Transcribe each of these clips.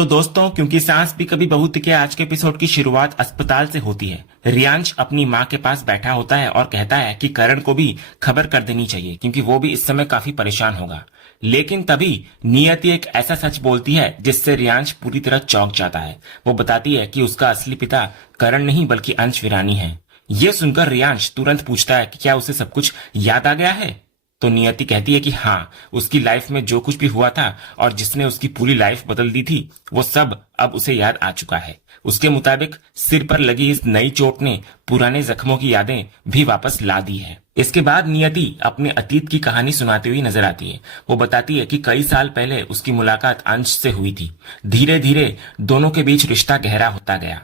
तो दोस्तों, क्योंकि सांस भी कभी बहू थी के आज के एपिसोड की शुरुआत अस्पताल से होती है। रियांश अपनी माँ के पास बैठा होता है और कहता है कि करण को भी खबर कर देनी चाहिए क्योंकि वो भी इस समय काफी परेशान होगा। लेकिन तभी नियति एक ऐसा सच बोलती है जिससे रियांश पूरी तरह चौंक जाता है। वो बताती है कि उसका असली पिता करण नहीं बल्कि अंश विरानी है। ये सुनकर रियांश तुरंत पूछता है कि क्या उसे सब कुछ याद आ गया है। तो नियति कहती है कि हाँ, उसकी लाइफ में जो कुछ भी हुआ था और जिसने उसकी पूरी लाइफ बदल दी थी वो सब अब उसे याद आ चुका है। उसके मुताबिक सिर पर लगी इस नई चोट ने पुराने जख्मों की यादें भी वापस ला दी है। इसके बाद नियति अपने अतीत की कहानी सुनाती हुई नजर आती है। वो बताती है कि कई साल पहले उसकी मुलाकात अंश से हुई थी। धीरे धीरे दोनों के बीच रिश्ता गहरा होता गया।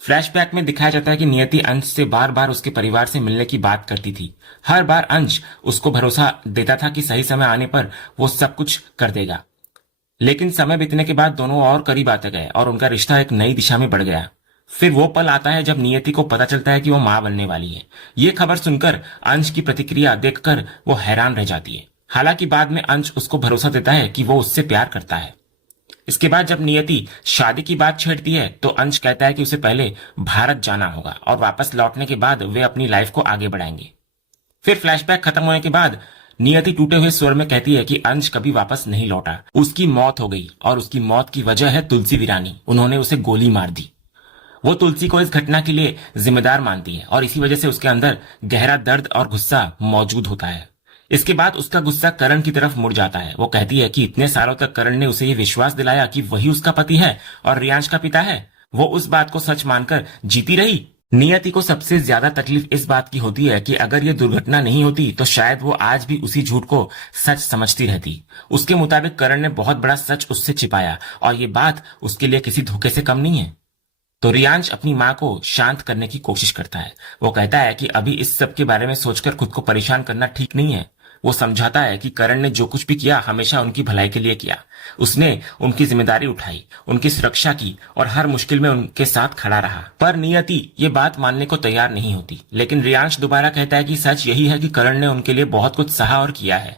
फ्लैशबैक में दिखाया जाता है कि नियति अंश से बार बार उसके परिवार से मिलने की बात करती थी। हर बार अंश उसको भरोसा देता था कि सही समय आने पर वो सब कुछ कर देगा। लेकिन समय बीतने के बाद दोनों और करीब आते गए और उनका रिश्ता एक नई दिशा में बढ़ गया। फिर वो पल आता है जब नियति को पता चलता है कि वो मां बनने वाली है। ये खबर सुनकर अंश की प्रतिक्रिया देखकर वो हैरान रह जाती है। हालांकि बाद में अंश उसको भरोसा देता है कि वो उससे प्यार करता है। इसके बाद जब नियति शादी की बात छेड़ती है तो अंश कहता है कि उसे पहले भारत जाना होगा और वापस लौटने के बाद वे अपनी लाइफ को आगे बढ़ाएंगे। फिर फ्लैशबैक खत्म होने के बाद नियति टूटे हुए स्वर में कहती है कि अंश कभी वापस नहीं लौटा। उसकी मौत हो गई और उसकी मौत की वजह है तुलसी विरानी। उन्होंने उसे गोली मार दी। वो तुलसी को इस घटना के लिए जिम्मेदार मानती है और इसी वजह से उसके अंदर गहरा दर्द और गुस्सा मौजूद होता है। इसके बाद उसका गुस्सा करण की तरफ मुड़ जाता है। वो कहती है कि इतने सालों तक करण ने उसे ये विश्वास दिलाया कि वही उसका पति है और रियांश का पिता है। वो उस बात को सच मानकर जीती रही। नियति को सबसे ज्यादा तकलीफ इस बात की होती है कि अगर ये दुर्घटना नहीं होती तो शायद वो आज भी उसी झूठ को सच समझती रहती। उसके मुताबिक करण ने बहुत बड़ा सच उससे छिपाया और ये बात उसके लिए किसी धोखे से कम नहीं है। तो रियांश अपनी मां को शांत करने की कोशिश करता है। वो कहता है कि अभी इस सब के बारे में सोचकर खुद को परेशान करना ठीक नहीं है। वो समझाता है कि करण ने जो कुछ भी किया हमेशा उनकी भलाई के लिए किया। उसने उनकी जिम्मेदारी उठाई, उनकी सुरक्षा की और हर मुश्किल में उनके साथ खड़ा रहा। पर नियति ये बात मानने को तैयार नहीं होती। लेकिन रियांश दोबारा कहता है कि सच यही है कि करण ने उनके लिए बहुत कुछ सहा और किया है।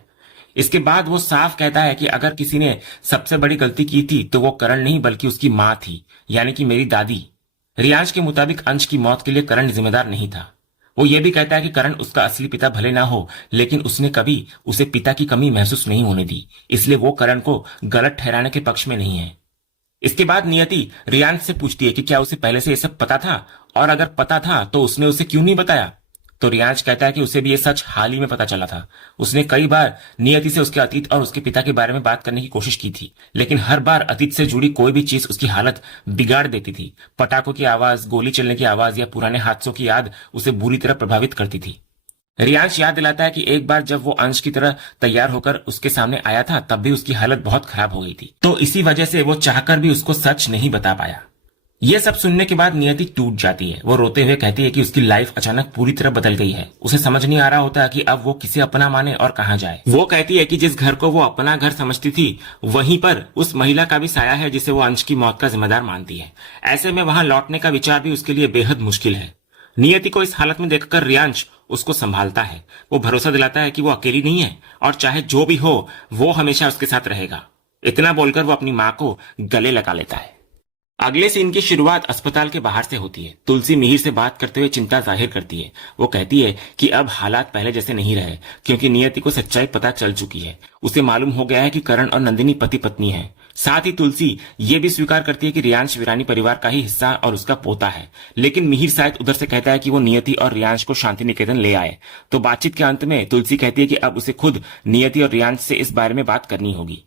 इसके बाद वो साफ कहता है कि अगर किसी ने सबसे बड़ी गलती की थी तो वो करण नहीं बल्कि उसकी मां थी, यानी कि मेरी दादी। रियांश के मुताबिक अंश की मौत के लिए करण जिम्मेदार नहीं था। वो ये भी कहता है कि करण उसका असली पिता भले ना हो लेकिन उसने कभी उसे पिता की कमी महसूस नहीं होने दी, इसलिए वो करण को गलत ठहराने के पक्ष में नहीं है। इसके बाद नियति रियांश से पूछती है कि क्या उसे पहले से ये सब पता था और अगर पता था तो उसने उसे क्यों नहीं बताया। तो रियांश कहता है कि उसे भी ये सच हाल ही में पता चला था। उसने कई बार नियति से उसके अतीत और उसके पिता के बारे में बात करने की कोशिश की थी, लेकिन हर बार अतीत से जुड़ी कोई भी चीज उसकी हालत बिगाड़ देती थी। पटाखों की आवाज, गोली चलने की आवाज या पुराने हादसों की याद उसे बुरी तरह प्रभावित करती थी। रियांश याद दिलाता है कि एक बार जब वो अंश की तरह तैयार होकर उसके सामने आया था तब भी उसकी हालत बहुत खराब हो गई थी। तो इसी वजह से वो चाहकर भी उसको सच नहीं बता पाया। ये सब सुनने के बाद नियति टूट जाती है। वो रोते हुए कहती है कि उसकी लाइफ अचानक पूरी तरह बदल गई है। उसे समझ नहीं आ रहा होता कि अब वो किसे अपना माने और कहां जाए। वो कहती है कि जिस घर को वो अपना घर समझती थी वहीं पर उस महिला का भी साया है जिसे वो अंश की मौत का जिम्मेदार मानती है। ऐसे में वहां लौटने का विचार भी उसके लिए बेहद मुश्किल है। नियति को इस हालत में देखकर रियांश उसको संभालता है। वो भरोसा दिलाता है कि वो अकेली नहीं है और चाहे जो भी हो वो हमेशा उसके साथ रहेगा। इतना बोलकर वो अपनी मां को गले लगा लेता है। अगले सीन की शुरुआत अस्पताल के बाहर से होती है। तुलसी मिहिर से बात करते हुए चिंता जाहिर करती है। वो कहती है कि अब हालात पहले जैसे नहीं रहे क्योंकि नियति को सच्चाई पता चल चुकी है। उसे मालूम हो गया है कि करण और नंदिनी पति पत्नी हैं। साथ ही तुलसी ये भी स्वीकार करती है कि रियांश विरानी परिवार का ही हिस्सा और उसका पोता है। लेकिन मिहिर शायद उधर से कहता है कि वो नियति और रियांश को शांति निकेतन ले आए। तो बातचीत के अंत में तुलसी कहती है कि अब उसे खुद नियति और रियांश से इस बारे में बात करनी होगी।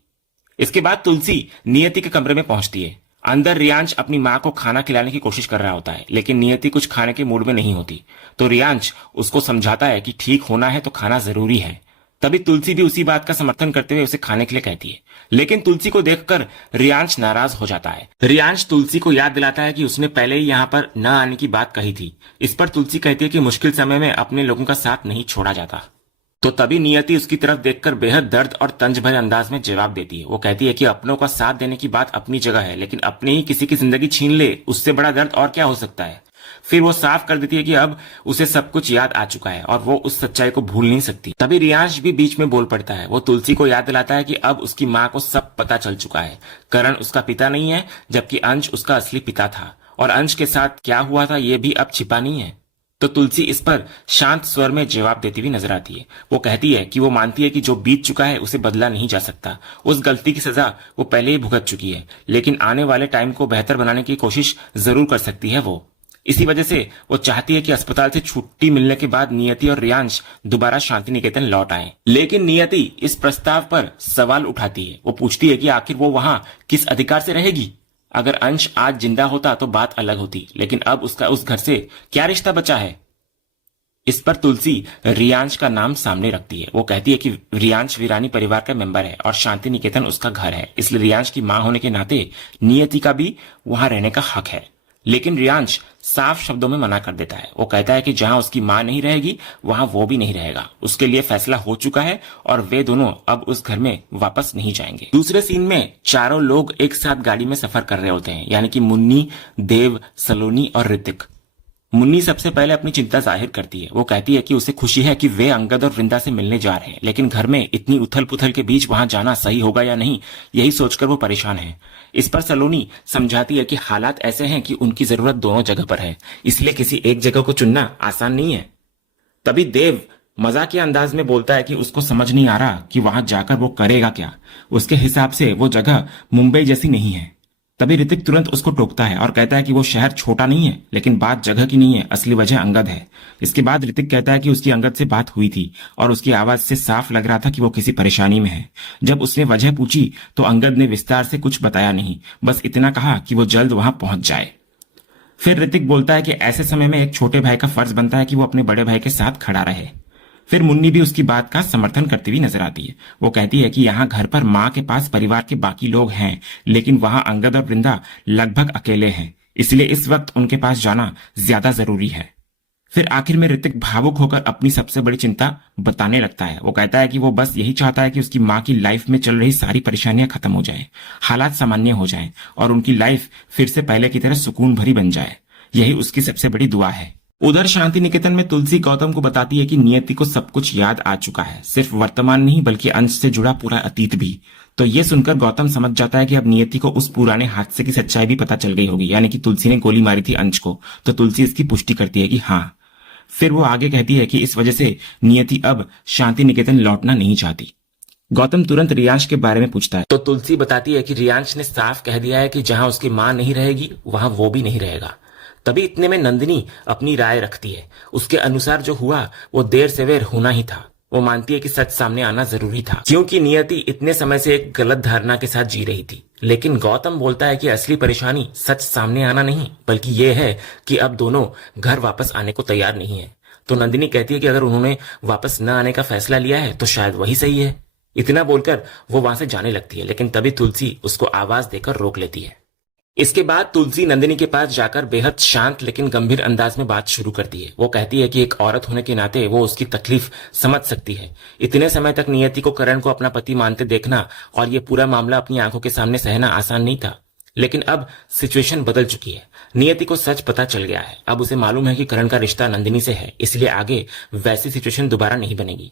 इसके बाद तुलसी नियति के कमरे में पहुंचती है। अंदर रियांश अपनी मां को खाना खिलाने की कोशिश कर रहा होता है, लेकिन नियति कुछ खाने के मूड में नहीं होती। तो रियांश उसको समझाता है कि ठीक होना है तो खाना जरूरी है। तभी तुलसी भी उसी बात का समर्थन करते हुए उसे खाने के लिए कहती है। लेकिन तुलसी को देखकर रियांश नाराज हो जाता है। रियांश तुलसी को याद दिलाता है कि उसने पहले ही यहाँ पर न आने की बात कही थी। इस पर तुलसी कहती है कि मुश्किल समय में अपने लोगों का साथ नहीं छोड़ा जाता। तो तभी नियति उसकी तरफ देखकर बेहद दर्द और तंज भरे अंदाज में जवाब देती है। वो कहती है कि अपनों का साथ देने की बात अपनी जगह है, लेकिन अपने ही किसी की जिंदगी छीन ले उससे बड़ा दर्द और क्या हो सकता है। फिर वो साफ कर देती है कि अब उसे सब कुछ याद आ चुका है और वो उस सच्चाई को भूल नहीं सकती। तभी रियांश भी बीच में बोल पड़ता है। वो तुलसी को याद दिलाता है कि अब उसकी माँ को सब पता चल चुका है। करण उसका पिता नहीं है, जबकि अंश उसका असली पिता था, और अंश के साथ क्या हुआ था ये भी अब छिपा नहीं है। तो तुलसी इस पर शांत स्वर में जवाब देती हुई नजर आती है। वो कहती है कि वो मानती है कि जो बीत चुका है उसे बदला नहीं जा सकता। उस गलती की सजा वो पहले ही भुगत चुकी है, लेकिन आने वाले टाइम को बेहतर बनाने की कोशिश जरूर कर सकती है वो। इसी वजह से वो चाहती है कि अस्पताल से छुट्टी मिलने के बाद नियति और रियांश दोबारा शांति निकेतन लौट आए। लेकिन नियति इस प्रस्ताव पर सवाल उठाती है। वो पूछती है कि आखिर वो वहां किस अधिकार से रहेगी। अगर अंश आज जिंदा होता तो बात अलग होती, लेकिन अब उसका उस घर से क्या रिश्ता बचा है। इस पर तुलसी रियांश का नाम सामने रखती है। वो कहती है कि रियांश वीरानी परिवार का मेंबर है और शांति निकेतन उसका घर है, इसलिए रियांश की मां होने के नाते नियति का भी वहां रहने का हक है। लेकिन रियांश साफ शब्दों में मना कर देता है। वो कहता है कि जहां उसकी मां नहीं रहेगी वहां वो भी नहीं रहेगा। उसके लिए फैसला हो चुका है और वे दोनों अब उस घर में वापस नहीं जाएंगे। दूसरे सीन में चारों लोग एक साथ गाड़ी में सफर कर रहे होते हैं, यानी कि मुन्नी, देव, सलोनी और ऋतिक। मुन्नी सबसे पहले अपनी चिंता जाहिर करती है। वो कहती है कि उसे खुशी है कि वे अंगद और वृंदा से मिलने जा रहे हैं, लेकिन घर में इतनी उथल पुथल के बीच वहां जाना सही होगा या नहीं, यही सोचकर वो परेशान है। इस पर सलोनी समझाती है कि हालात ऐसे हैं कि उनकी जरूरत दोनों जगह पर है, इसलिए किसी एक जगह को चुनना आसान नहीं है। तभी देव मजाक के अंदाज में बोलता है कि उसको समझ नहीं आ रहा कि वहां जाकर वो करेगा क्या। उसके हिसाब से वो जगह मुंबई जैसी नहीं है। तभी ऋतिक तुरंत उसको टोकता है और कहता है कि वो शहर छोटा नहीं है, लेकिन बात जगह की नहीं है, असली वजह अंगद है। इसके बाद ऋतिक कहता है कि उसकी अंगद से बात हुई थी और उसकी आवाज से साफ लग रहा था कि वो किसी परेशानी में है। जब उसने वजह पूछी तो अंगद ने विस्तार से कुछ बताया नहीं, बस इतना कहा कि वो जल्द वहां पहुंच जाए। फिर ऋतिक बोलता है कि ऐसे समय में एक छोटे भाई का फर्ज बनता है कि वो अपने बड़े भाई के साथ खड़ा रहे। फिर मुन्नी भी उसकी बात का समर्थन करती हुई नजर आती है। वो कहती है कि यहाँ घर पर माँ के पास परिवार के बाकी लोग हैं, लेकिन वहां अंगद और वृंदा लगभग अकेले हैं, इसलिए इस वक्त उनके पास जाना ज्यादा जरूरी है। फिर आखिर में ऋतिक भावुक होकर अपनी सबसे बड़ी चिंता बताने लगता है। वो कहता है कि वो बस यही चाहता है कि उसकी माँ की लाइफ में चल रही सारी परेशानियां खत्म हो जाए, हालात सामान्य हो जाएं और उनकी लाइफ फिर से पहले की तरह सुकून भरी बन जाए। यही उसकी सबसे बड़ी दुआ है। उधर शांति निकेतन में तुलसी गौतम को बताती है कि नियति को सब कुछ याद आ चुका है, सिर्फ वर्तमान नहीं बल्कि अंश से जुड़ा पूरा अतीत भी। तो ये सुनकर गौतम समझ जाता है कि अब नियति को उस पुराने हादसे की सच्चाई भी पता चल गई होगी, यानी कि तुलसी ने गोली मारी थी अंश को। तो तुलसी इसकी पुष्टि करती है कि हाँ। फिर वो आगे कहती है कि इस वजह से नियति अब शांति निकेतन लौटना नहीं चाहती। गौतम तुरंत रियांश के बारे में पूछता है तो तुलसी बताती है कि रियांश ने साफ कह दिया है कि जहां उसकी मां नहीं रहेगी वहां वो भी नहीं रहेगा। तभी इतने में नंदिनी अपनी राय रखती है। उसके अनुसार जो हुआ वो देर सवेर होना ही था। वो मानती है कि सच सामने आना जरूरी था, क्योंकि नियति इतने समय से एक गलत धारणा के साथ जी रही थी। लेकिन गौतम बोलता है कि असली परेशानी सच सामने आना नहीं बल्कि ये है कि अब दोनों घर वापस आने को तैयार नहीं है। तो नंदिनी कहती है कि अगर उन्होंने वापस न आने का फैसला लिया है तो शायद वही सही है। इतना बोलकर वो वहां से जाने लगती है, लेकिन तभी तुलसी उसको आवाज देकर रोक लेती है। इसके बाद तुलसी नंदिनी के पास जाकर बेहद शांत लेकिन गंभीर अंदाज में बात शुरू करती है। वो कहती है कि एक औरत होने के नाते वो उसकी तकलीफ समझ सकती है। इतने समय तक नियति को करण को अपना पति मानते देखना और ये पूरा मामला अपनी आंखों के सामने सहना आसान नहीं था, लेकिन अब सिचुएशन बदल चुकी है। नियति को सच पता चल गया है। अब उसे मालूम है कि करण का रिश्ता नंदिनी से है, इसलिए आगे वैसी सिचुएशन दोबारा नहीं बनेगी।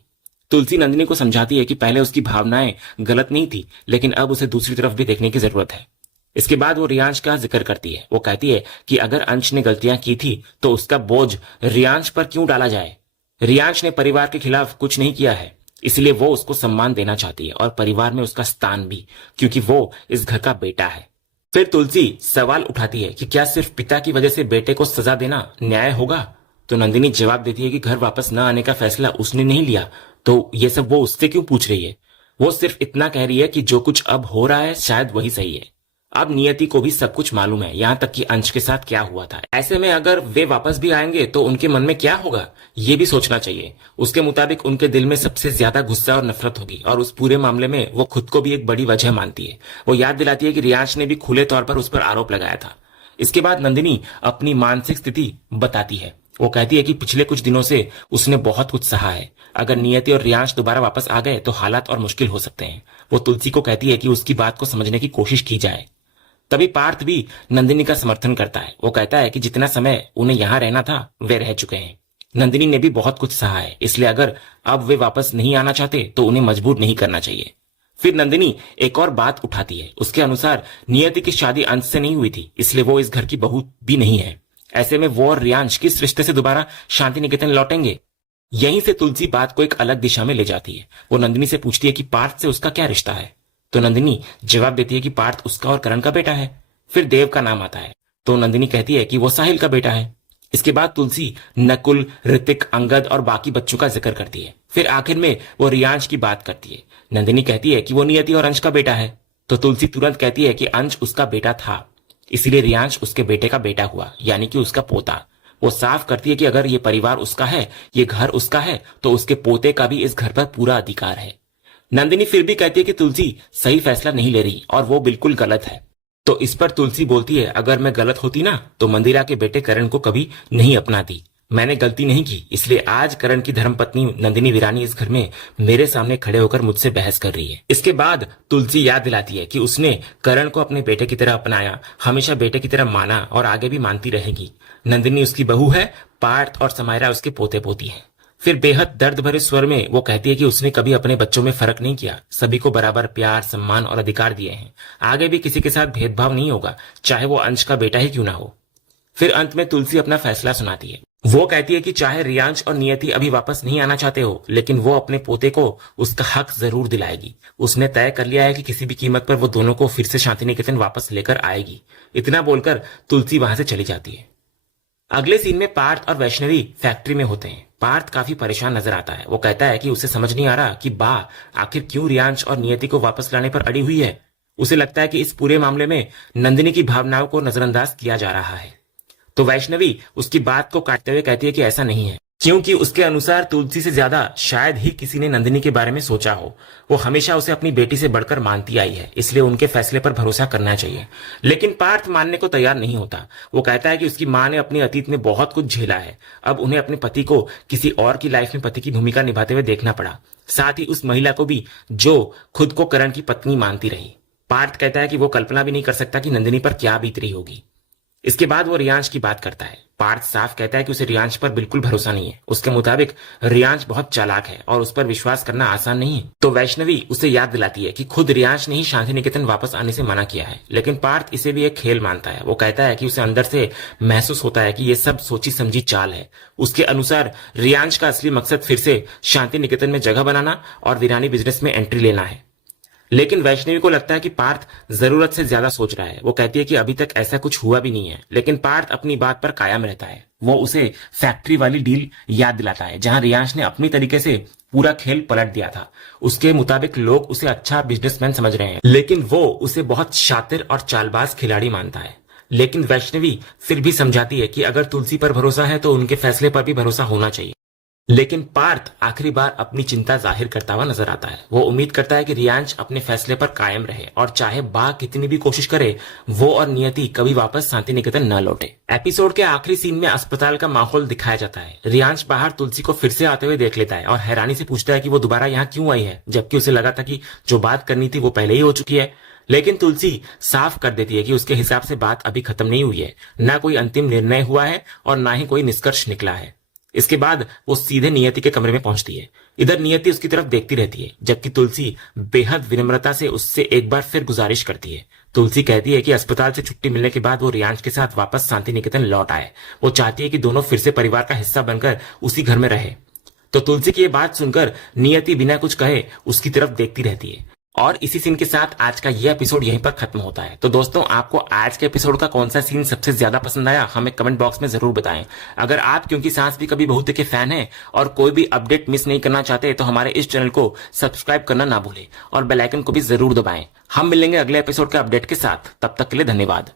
तुलसी नंदिनी को समझाती है कि पहले उसकी भावनाएं गलत नहीं थी, लेकिन अब उसे दूसरी तरफ भी देखने की जरूरत है। इसके बाद वो रियांश का जिक्र करती है। वो कहती है कि अगर अंश ने गलतियां की थी तो उसका बोझ रियांश पर क्यों डाला जाए। रियांश ने परिवार के खिलाफ कुछ नहीं किया है, इसलिए वो उसको सम्मान देना चाहती है और परिवार में उसका स्थान भी, क्योंकि वो इस घर का बेटा है। फिर तुलसी सवाल उठाती है कि क्या सिर्फ पिता की वजह से बेटे को सजा देना न्याय होगा। तो नंदिनी जवाब देती है कि घर वापस न आने का फैसला उसने नहीं लिया, तो ये सब वो उससे क्यों पूछ रही है। वो सिर्फ इतना कह रही है कि जो कुछ अब हो रहा है शायद वही सही है। अब नियति को भी सब कुछ मालूम है, यहाँ तक कि अंश के साथ क्या हुआ था। ऐसे में अगर वे वापस भी आएंगे तो उनके मन में क्या होगा ये भी सोचना चाहिए। उसके मुताबिक उनके दिल में सबसे ज्यादा गुस्सा और नफरत होगी और उस पूरे मामले में वो खुद को भी एक बड़ी वजह मानती है। वो याद दिलाती है कि रियांश ने भी खुले तौर पर उस पर आरोप लगाया था। इसके बाद नंदिनी अपनी मानसिक स्थिति बताती है। वो कहती है कि पिछले कुछ दिनों से उसने बहुत कुछ सहा है। अगर नियति और रियांश दोबारा वापस आ गए तो हालात और मुश्किल हो सकते हैं। वो तुलसी को कहती है कि उसकी बात को समझने की कोशिश की जाए। तभी पार्थ भी नंदिनी का समर्थन करता है। वो कहता है कि जितना समय उन्हें यहाँ रहना था वे रह चुके हैं। नंदिनी ने भी बहुत कुछ सहा है, इसलिए अगर अब वे वापस नहीं आना चाहते तो उन्हें मजबूर नहीं करना चाहिए। फिर नंदिनी एक और बात उठाती है। उसके अनुसार नियति की शादी अंश से नहीं हुई थी, इसलिए वो इस घर की बहू भी नहीं है। ऐसे में वो और रियांश किस रिश्ते से दोबारा शांति निकेतन लौटेंगे? यहीं से तुलसी बात को एक अलग दिशा में ले जाती है। वो नंदिनी से पूछती है कि पार्थ से उसका क्या रिश्ता है। तो नंदिनी जवाब देती है कि पार्थ उसका और करण का बेटा है। फिर देव का नाम आता है तो नंदिनी कहती है कि वो साहिल का बेटा है। इसके बाद तुलसी नकुल, ऋतिक, अंगद और बाकी बच्चों का जिक्र करती है। फिर आखिर में वो रियांश की बात करती है। नंदिनी कहती है कि वो नियति और अंश का बेटा है। तो तुलसी तुरंत कहती है कि अंश उसका बेटा था, इसीलिए रियांश उसके बेटे का बेटा हुआ, यानी कि उसका पोता। वो साफ करती है कि अगर ये परिवार उसका है, ये घर उसका है, तो उसके पोते का भी इस घर पर पूरा अधिकार है। नंदिनी फिर भी कहती है कि तुलसी सही फैसला नहीं ले रही और वो बिल्कुल गलत है। तो इस पर तुलसी बोलती है, अगर मैं गलत होती ना तो मंदिरा के बेटे करण को कभी नहीं अपनाती। मैंने गलती नहीं की, इसलिए आज करण की धर्मपत्नी नंदिनी वीरानी इस घर में मेरे सामने खड़े होकर मुझसे बहस कर रही है। इसके बाद तुलसी याद दिलाती है कि उसने करण को अपने बेटे की तरह अपनाया, हमेशा बेटे की तरह माना और आगे भी मानती रहेगी। नंदिनी उसकी बहू है, पार्थ और समायरा उसके पोते पोती हैं। फिर बेहद दर्द भरे स्वर में वो कहती है कि उसने कभी अपने बच्चों में फर्क नहीं किया, सभी को बराबर प्यार, सम्मान और अधिकार दिए हैं। आगे भी किसी के साथ भेदभाव नहीं होगा, चाहे वो अंश का बेटा ही क्यों ना हो। फिर अंत में तुलसी अपना फैसला सुनाती है। वो कहती है कि चाहे रियांश और नियति अभी वापस नहीं आना चाहते हो, लेकिन वो अपने पोते को उसका हक जरूर दिलाएगी। उसने तय कर लिया है कि किसी भी कीमत पर वो दोनों को फिर से शांति निकेतन वापस लेकर आएगी। इतना बोलकर तुलसी वहां से चली जाती है। अगले सीन में पार्थ और वैष्णवी फैक्ट्री में होते हैं। पार्थ काफी परेशान नजर आता है। वो कहता है कि उसे समझ नहीं आ रहा कि बा आखिर क्यों रियांश और नियति को वापस लाने पर अड़ी हुई है। उसे लगता है कि इस पूरे मामले में नंदिनी की भावनाओं को नजरअंदाज किया जा रहा है। तो वैष्णवी उसकी बात को काटते हुए कहती है कि ऐसा नहीं है, क्योंकि उसके अनुसार तुलसी से ज्यादा शायद ही किसी ने नंदिनी के बारे में सोचा हो। वो हमेशा उसे अपनी बेटी से बढ़कर मानती आई है, इसलिए उनके फैसले पर भरोसा करना चाहिए। लेकिन पार्थ मानने को तैयार नहीं होता। वो कहता है कि उसकी माँ ने अपने अतीत में बहुत कुछ झेला है, अब उन्हें अपने पति को किसी और की लाइफ में पति की भूमिका निभाते हुए देखना पड़ा, साथ ही उस महिला को भी जो खुद को करण की पत्नी मानती रही। पार्थ कहता है कि वो कल्पना भी नहीं कर सकता कि नंदिनी पर क्या बीत रही होगी। इसके बाद वो रियांश की बात करता है। पार्थ साफ कहता है कि उसे रियांश पर बिल्कुल भरोसा नहीं है। उसके मुताबिक रियांश बहुत चालाक है और उस पर विश्वास करना आसान नहीं है। तो वैष्णवी उसे याद दिलाती है कि खुद रियांश ने ही शांति निकेतन वापस आने से मना किया है, लेकिन पार्थ इसे भी एक खेल मानता है। वो कहता है कि उसे अंदर से महसूस होता है कि ये सब सोची समझी चाल है। उसके अनुसार रियांश का असली मकसद फिर से शांति निकेतन में जगह बनाना और वीरानी बिजनेस में एंट्री लेना है। लेकिन वैष्णवी को लगता है कि पार्थ जरूरत से ज्यादा सोच रहा है। वो कहती है कि अभी तक ऐसा कुछ हुआ भी नहीं है, लेकिन पार्थ अपनी बात पर कायम रहता है। वो उसे फैक्ट्री वाली डील याद दिलाता है, जहां रियांश ने अपनी तरीके से पूरा खेल पलट दिया था। उसके मुताबिक लोग उसे अच्छा बिजनेसमैन समझ रहे हैं, लेकिन वो उसे बहुत शातिर और चालबाज खिलाड़ी मानता है। लेकिन वैष्णवी फिर भी समझाती है कि अगर तुलसी पर भरोसा है तो उनके फैसले पर भी भरोसा होना चाहिए। लेकिन पार्थ आखिरी बार अपनी चिंता जाहिर करता हुआ नजर आता है। वो उम्मीद करता है कि रियांश अपने फैसले पर कायम रहे और चाहे बा कितनी भी कोशिश करे, वो और नियति कभी वापस शांति निकेतन न लौटे। एपिसोड के आखिरी सीन में अस्पताल का माहौल दिखाया जाता है। रियांश बाहर तुलसी को फिर से आते हुए देख लेता है और हैरानी से पूछता है कि वो दोबारा यहाँ क्यों आई है, जबकि उसे लगा था कि जो बात करनी थी वो पहले ही हो चुकी है। लेकिन तुलसी साफ कर देती है कि उसके हिसाब से बात अभी खत्म नहीं हुई है, ना कोई अंतिम निर्णय हुआ है और ना ही कोई निष्कर्ष निकला है। इसके बाद वो सीधे नियति के कमरे में पहुंचती है। इधर नियति उसकी तरफ देखती रहती है, जबकि तुलसी बेहद विनम्रता से उससे एक बार फिर गुजारिश करती है। तुलसी कहती है कि अस्पताल से छुट्टी मिलने के बाद वो रियांश के साथ वापस शांति निकेतन लौट आए। वो चाहती है कि दोनों फिर से परिवार का हिस्सा बनकर उसी घर में रहे। तो तुलसी की ये बात सुनकर नियति बिना कुछ कहे उसकी तरफ देखती रहती है। और इसी सीन के साथ आज का ये एपिसोड यहीं पर खत्म होता है। तो दोस्तों, आपको आज के एपिसोड का कौन सा सीन सबसे ज्यादा पसंद आया, हमें कमेंट बॉक्स में जरूर बताएं। अगर आप क्योंकि सास भी कभी बहू के फैन हैं और कोई भी अपडेट मिस नहीं करना चाहते, तो हमारे इस चैनल को सब्सक्राइब करना ना भूलें और बेल आइकन को भी जरूर दबाएं। हम मिलेंगे अगले एपिसोड के अपडेट के साथ। तब तक के लिए धन्यवाद।